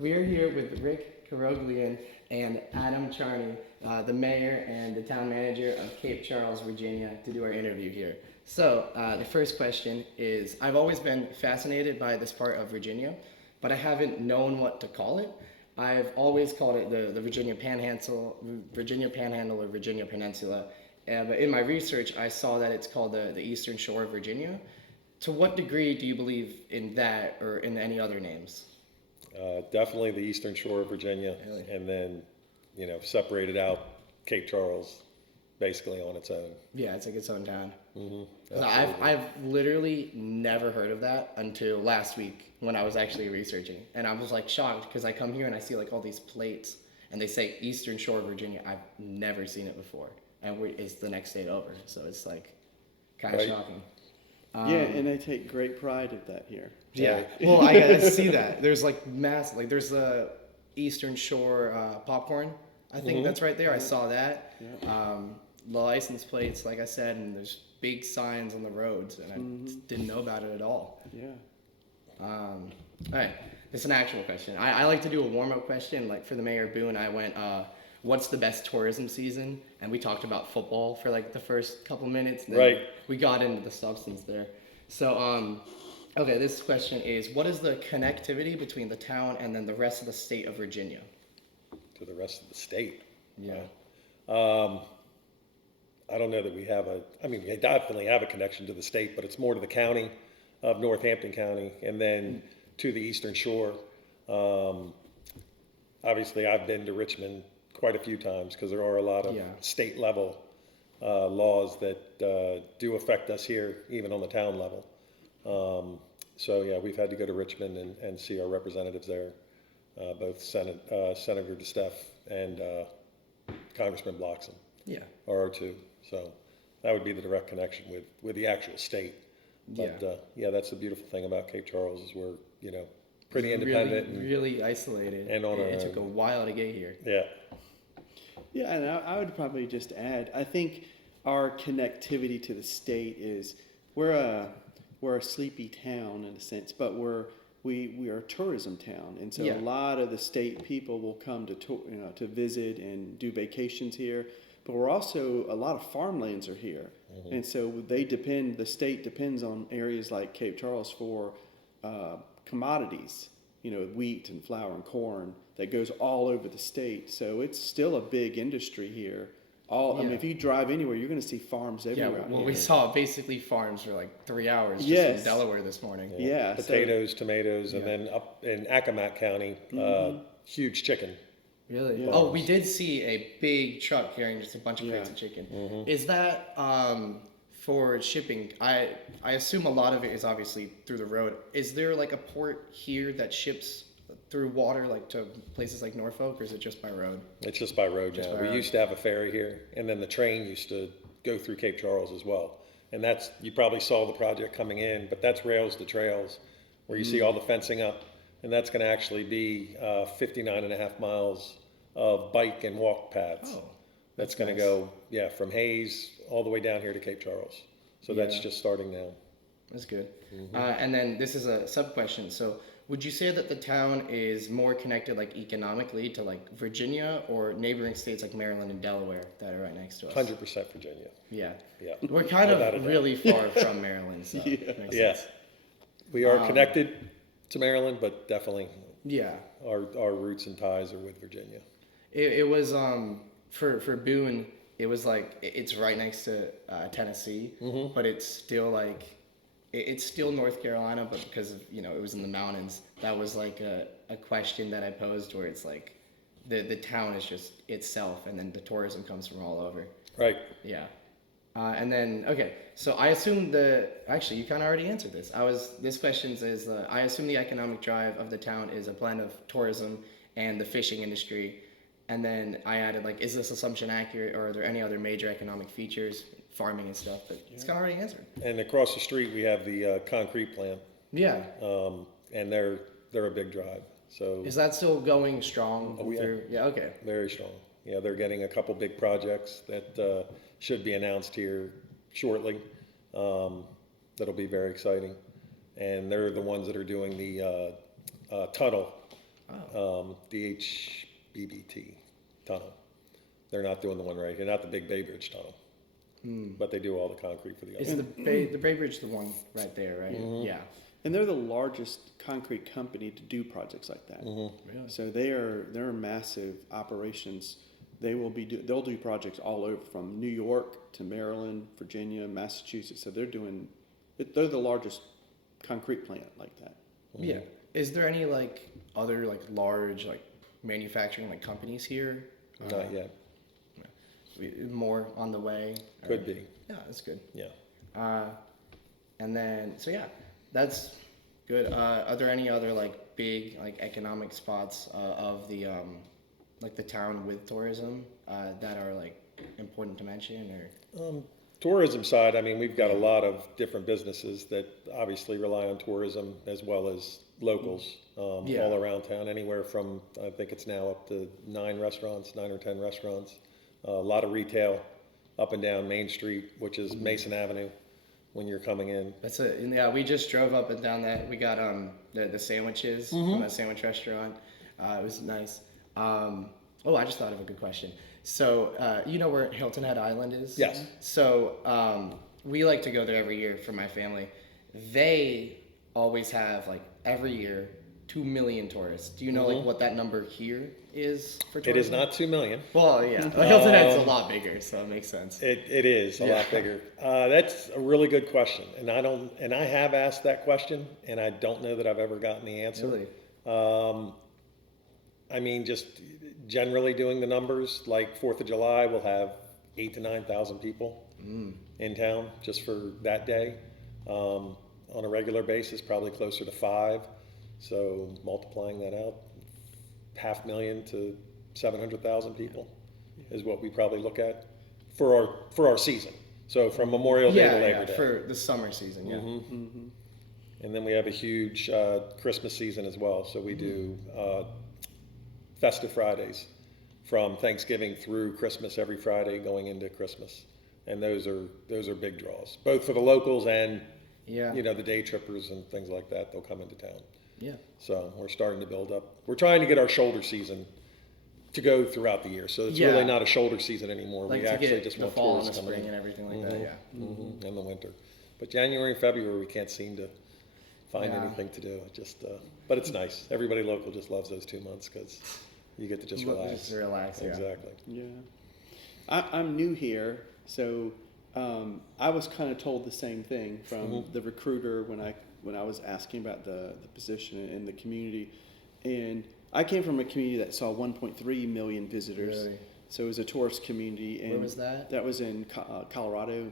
We are here with Rick Keuroglian and Adam Charney, the mayor and the town manager of Cape Charles, Virginia, to do our interview here. So, the first question is, I've always been fascinated by this part of Virginia, but I haven't known what to call it. I've always called it the Virginia Panhandle, or Virginia Peninsula. But in my research, I saw that it's called the Eastern Shore of Virginia. To what degree do you believe in that or in any other names? Definitely the Eastern Shore of Virginia, Really? and then, separated out Cape Charles, basically on its own. Yeah, it's like its own town. Mm-hmm. I've literally never heard of that until last week when I was actually researching, and I was like shocked because I come here and I see like all these plates and they say Eastern Shore of Virginia. I've never seen it before, and it's the next state over, so it's like kind of Right. shocking. Yeah, and I take great pride of that here. Yeah, well, I see that. There's like massive, like there's the Eastern Shore popcorn. I think that's right there. I saw that. Yeah. The license plates, like I said, and there's big signs on the roads, and I didn't know about it at all. Yeah. All right, this is an actual question. I like to do a warm-up question. Like for the Mayor of Boone, I went, what's the best tourism season? And we talked about football for like the first couple minutes. And then Right. we got into the substance there. So, okay, this question is, what is the connectivity between the town and then the rest of the state of Virginia? To the rest of the state. Yeah. I don't know that we we definitely have a connection to the state, but it's more to the county of Northampton County and then to the Eastern Shore. Obviously, I've been to Richmond quite a few times because there are a lot of state level laws that do affect us here, even on the town level. So yeah, we've had to go to Richmond and see our representatives there, both Senator DeSteph and Congressman Bloxham, Yeah. are our two. So that would be the direct connection with the actual state. But that's the beautiful thing about Cape Charles is we're pretty independent. Really isolated. and on our It took a own. while to get here. Yeah. Yeah, and I would probably just add, I think our connectivity to the state is we're a sleepy town in a sense, but we are a tourism town, and so Yeah. a lot of the state people will come to visit and do vacations here. But we're also a lot of farmlands are here, and so the state depends on areas like Cape Charles for commodities, wheat and flour and corn that goes all over the state. So it's still a big industry here. I mean, if you drive anywhere, you're going to see farms Yeah, everywhere. well, we saw basically farms for like 3 hours just Yes. in Delaware this morning. Yeah, Potatoes, tomatoes, and then up in Accomack County, huge chicken. Really? Yeah. Oh, we did see a big truck carrying just a bunch of crates Yeah. of chicken. Is that for shipping? I assume a lot of it is obviously through the road. Is there like a port here that ships through water, like to places like Norfolk, or is it just by road? It's just by road Just now. by We road. used to have a ferry here, and then the train used to go through Cape Charles as well. And you probably saw the project coming in, but that's rails to trails, where you see all the fencing up, and that's going to actually be 59 and a half miles of bike and walk paths. Oh, That's going to nice. go, from Hayes all the way down here to Cape Charles. So that's Yeah. just starting now. That's good. And then this is a sub question. So, would you say that the town is more connected, like economically, to like Virginia or neighboring states like Maryland and Delaware that are right next to us? 100% Virginia. Yeah. Yeah. We're kind Without a of doubt. really far from Maryland, so it makes Yeah. sense. We are connected to Maryland, but definitely Yeah. our roots and ties are with Virginia. It was for Boone. It was like it's right next to Tennessee, but it's still like it's still North Carolina, but because of, it was in the mountains. That was like a question that I posed where it's like the town is just itself, and then the tourism comes from all over. Right. Yeah. And then, okay, so I assume actually, you kind of already answered this. This question is, I assume the economic drive of the town is a blend of tourism and the fishing industry. And then I added, like, is this assumption accurate, or are there any other major economic features, farming and stuff? But it's kind of already answered. And across the street, we have the concrete plant, Yeah. and they're a big drive. So Is that still going strong? Oh, yeah. Yeah, okay. very strong. Yeah, they're getting a couple big projects that should be announced here shortly. That'll be very exciting. And they're the ones that are doing the tunnel DHBBT tunnel. They're not doing the one right here, not the big Bay Bridge tunnel, but they do all the concrete for the other. Is the Bay Bridge the one right there, right? Yeah. And they're the largest concrete company to do projects like that. Really? So they're massive operations. They'll do projects all over from New York to Maryland, Virginia, Massachusetts. So they're the largest concrete plant like that. Yeah. Is there any like other like large like manufacturing like companies here? Not yet. More on the way. Could be. Yeah, that's good. Yeah. And then that's good. Are there any other like big like economic spots of the like the town with tourism that are like important to mention or? Tourism side, I mean, we've got a lot of different businesses that obviously rely on tourism as well as locals all around town, anywhere from, I think it's now up to 9 or 10 restaurants. A lot of retail up and down Main Street, which is Mason Avenue when you're coming in. That's it. And yeah, we just drove up and down that. We got the sandwiches from that sandwich restaurant. It was nice. I just thought of a good question. So, you know where Hilton Head Island is? Yes. So, we like to go there every year for my family. They always have, like, every year, 2 million tourists. Do you know, like, what that number here is for tourism? It is not 2 million. Well, yeah. Hilton Head's a lot bigger, so it makes sense. It is a lot bigger. That's a really good question. And I have asked that question, and I don't know that I've ever gotten the answer. Really? I mean, just generally doing the numbers, like 4th of July, we'll have 8,000 to 9,000 people in town just for that day. On a regular basis, probably closer to 5. So multiplying that out, 500,000 to 700,000 people is what we probably look at for our season. So from Memorial Day to Labor Day. For the summer season, yeah. And then we have a huge Christmas season as well. So we do Festive Fridays from Thanksgiving through Christmas, every Friday going into Christmas. And those are big draws, both for the locals and the day trippers and things like that. They'll come into town. Yeah. So we're starting to build up. We're trying to get our shoulder season to go throughout the year. So it's really not a shoulder season anymore. Like we actually just the want fall and tourists the coming spring in. and everything like that. Yeah. And the winter. But January and February, we can't seem to find anything to do. But it's nice. Everybody local just loves those 2 months because you get to just relax. Just relax. Exactly. Yeah. I'm new here, so I was kind of told the same thing from the recruiter when I was asking about the position in the community. And I came from a community that saw 1.3 million visitors. Really? So it was a tourist community. And Where was that? That was in Colorado,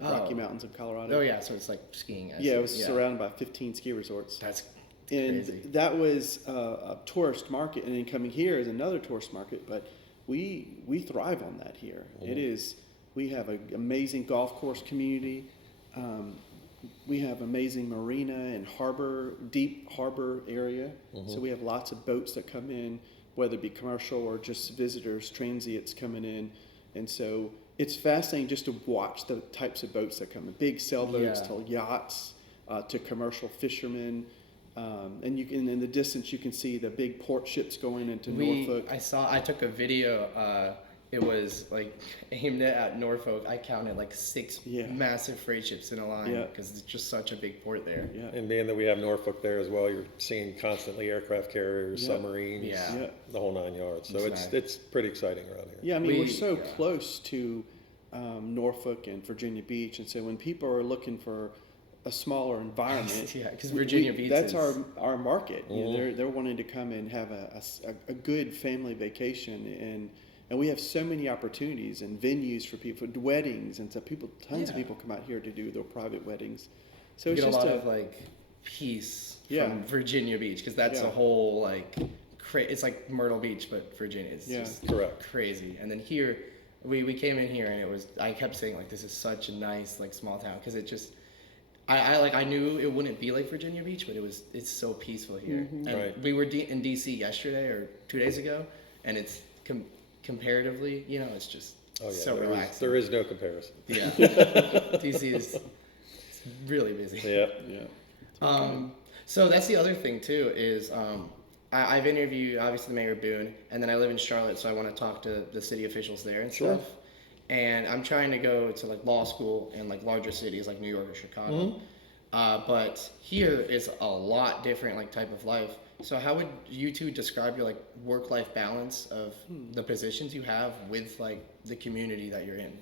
Rocky Mountains of Colorado. Oh, yeah, so it's like skiing. Yeah, it was surrounded by 15 ski resorts. That's and crazy. that was a tourist market, and then coming here is another tourist market. But we thrive on that here. It is. We have an amazing golf course community. We have amazing marina and deep harbor area. So we have lots of boats that come in, whether it be commercial or just visitors, transients coming in, and so it's fascinating just to watch the types of boats that come in. Big sailboats to yachts to commercial fishermen. And you can, in the distance, you can see the big port ships going into Norfolk. I took a video. It was like aimed at Norfolk. I counted like 6 massive freight ships in a line because it's just such a big port there. Yeah. And being that we have Norfolk there as well, you're seeing constantly aircraft carriers, submarines, the whole 9 yards. So it's pretty exciting around here. Yeah, I mean, we're so close to Norfolk and Virginia Beach, and so when people are looking for a smaller environment, because Virginia Beach that's is our market. You know, they're wanting to come and have a good family vacation, and we have so many opportunities and venues for people, weddings, and so tons of people come out here to do their private weddings. So you it's get just a lot of like peace from Virginia Beach because that's a whole like it's like Myrtle Beach, but Virginia is just crazy. And then here, we came in here and I kept saying like this is such a nice like small town because it just. I knew it wouldn't be like Virginia Beach, but it's so peaceful here. And we were in DC yesterday or 2 days ago, and it's comparatively, it's just so relaxing. There is no comparison. Yeah, DC is really busy. Yeah. So that's the other thing too is I've interviewed obviously Mayor Boone, and then I live in Charlotte, so I want to talk to the city officials there and Sure. stuff. And I'm trying to go to like law school in like larger cities like New York or Chicago. But here is a lot different like type of life. So how would you two describe your like work-life balance of the positions you have with like the community that you're in?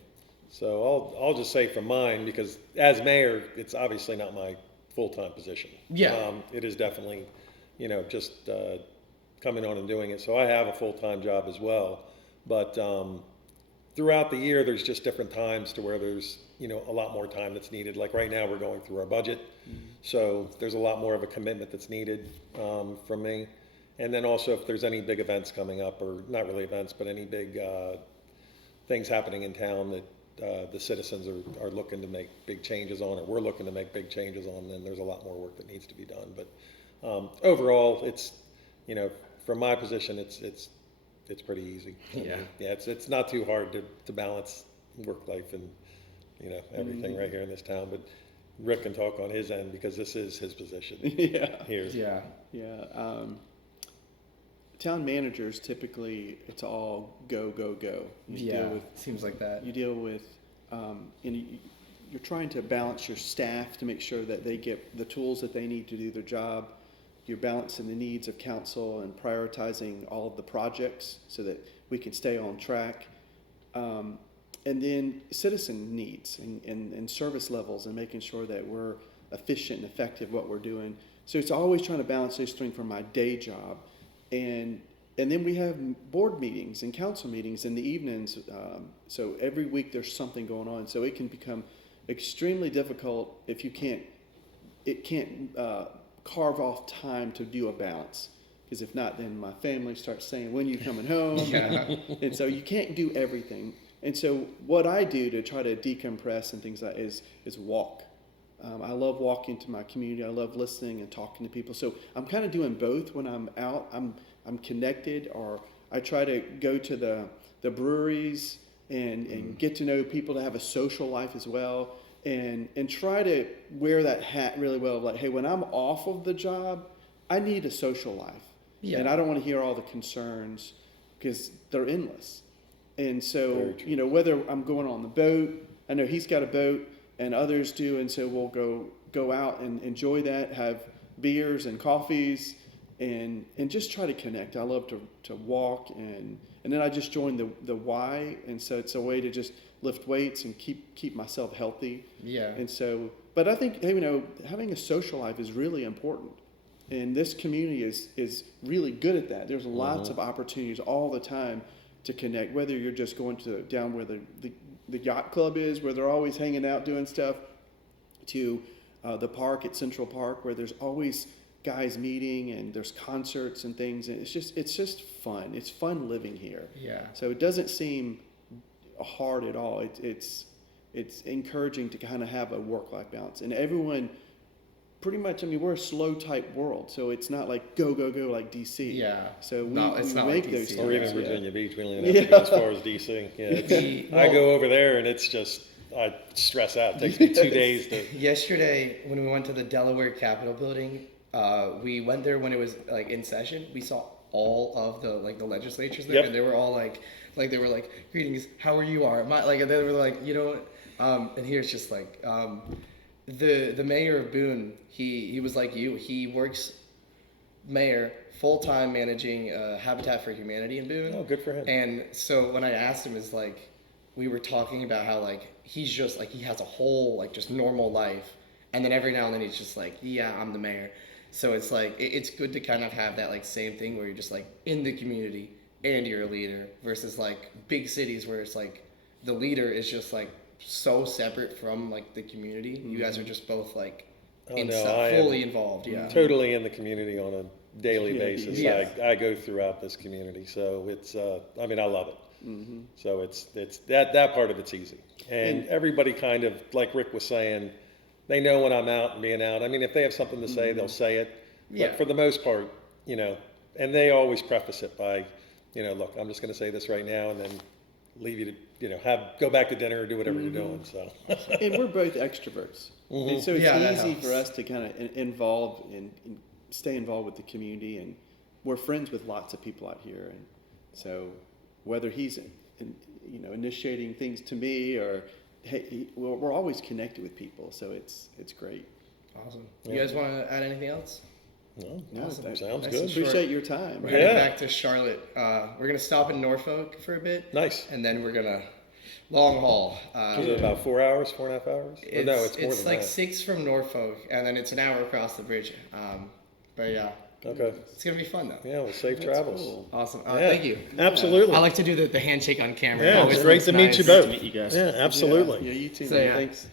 So I'll just say from mine, because as mayor, it's obviously not my full-time position. Yeah. It is definitely, just coming on and doing it. So I have a full-time job as well. But throughout the year, there's just different times to where there's, a lot more time that's needed. Like right now, we're going through our budget. So there's a lot more of a commitment that's needed from me. And then also if there's any big events coming up, or not really events, but any big things happening in town that the citizens are looking to make big changes on, or we're looking to make big changes on, then there's a lot more work that needs to be done. But overall, it's, from my position, it's pretty easy. Yeah. It's not too hard to balance work life and, everything right here in this town. But Rick can talk on his end because this is his position. Yeah. Here. Yeah. Town managers, typically, it's all go, go, go. Seems like that. You deal with, you're trying to balance your staff to make sure that they get the tools that they need to do their job. You're balancing the needs of council and prioritizing all of the projects so that we can stay on track. And then citizen needs and service levels, and making sure that we're efficient and effective what we're doing. So it's always trying to balance those things from my day job. And then we have board meetings and council meetings in the evenings. So every week there's something going on. So it can become extremely difficult if you can't carve off time to do a balance. Because if not, then my family starts saying, when are you coming home? Yeah. And so you can't do everything. And so what I do to try to decompress and things like is walk. I love walking to my community. I love listening and talking to people. So I'm kind of doing both when I'm out. I'm connected, or I try to go to the breweries and get to know people, to have a social life as well, and try to wear that hat really well. Like, hey, when I'm off of the job, I need a social life. Yeah. And I don't want to hear all the concerns because they're endless. And so, whether I'm going on the boat, I know he's got a boat and others do, and so we'll go out and enjoy that, have beers and coffees, and just try to connect. I love to walk, and then I just joined the Y, and so it's a way to just lift weights and keep myself healthy. Yeah. And so, but I think, hey, having a social life is really important. And this community is really good at that. There's lots of opportunities all the time to connect, whether you're just going down where the yacht club is, where they're always hanging out doing stuff, to the park at Central Park, where there's always guys meeting and there's concerts and things. And it's just fun. It's fun living here. Yeah. So it doesn't seem hard at all. It's encouraging to kind of have a work-life balance. And everyone, pretty much, we're a slow type world, so it's not like go like DC. Yeah. So we it's not make like those DC. times. Or even Yeah. Virginia Beach. We don't even have to go as far as DC. Yeah, I go over there and it's just, I stress out. It takes me 2 days to. Yesterday, when we went to the Delaware Capitol building, we went there when it was like in session. We saw all of the legislatures there, Yep. and they were all like they were like, greetings, how are you? And they were like, and here's just like, the mayor of Boone, he was like you. He works mayor full-time managing Habitat for Humanity in Boone. Oh, good for him. And so when I asked him, is like, we were talking about how like he's just like, he has a whole like just normal life, and then every now and then he's just like, yeah, I'm the mayor. So it's like it's good to kind of have that like same thing where you're just like in the community and you're a leader, versus like big cities where it's like the leader is just like so separate from like the community. You guys are just both like fully involved. Yeah. Totally in the community on a daily basis. Yeah. I go throughout this community, so it's I love it. So it's that part of it's easy, and everybody kind of, like Rick was saying, they know when I'm out and being out. If they have something to say, they'll say it. Yeah. But for the most part, and they always preface it by, look, I'm just going to say this right now, and then leave you to, go back to dinner or do whatever you're doing. So. And we're both extroverts, and so it's Yeah, that easy helps. for us to kind of stay involved with the community, we're friends with lots of people out here, and so whether he's initiating things to me or we're always connected with people, so it's great. Awesome. You guys want to add anything else? No, Awesome. sounds Nice good. and short. Appreciate your time. We're Yeah. heading back to Charlotte. We're gonna stop in Norfolk for a bit. Nice. And then we're gonna long haul. Is it about 4 hours, 4.5 hours? Or no, it's more than like that. 6 from Norfolk, and then it's an hour across the bridge. But yeah, Okay. it's gonna be fun though. Yeah, well, safe That's travels. cool. Awesome. Yeah, Thank you. Absolutely. I like to do the handshake on camera. Yeah, Always it's great looks to meet nice. you both. meet you guys. Yeah, absolutely. Yeah, you too. So, man. yeah. Thanks.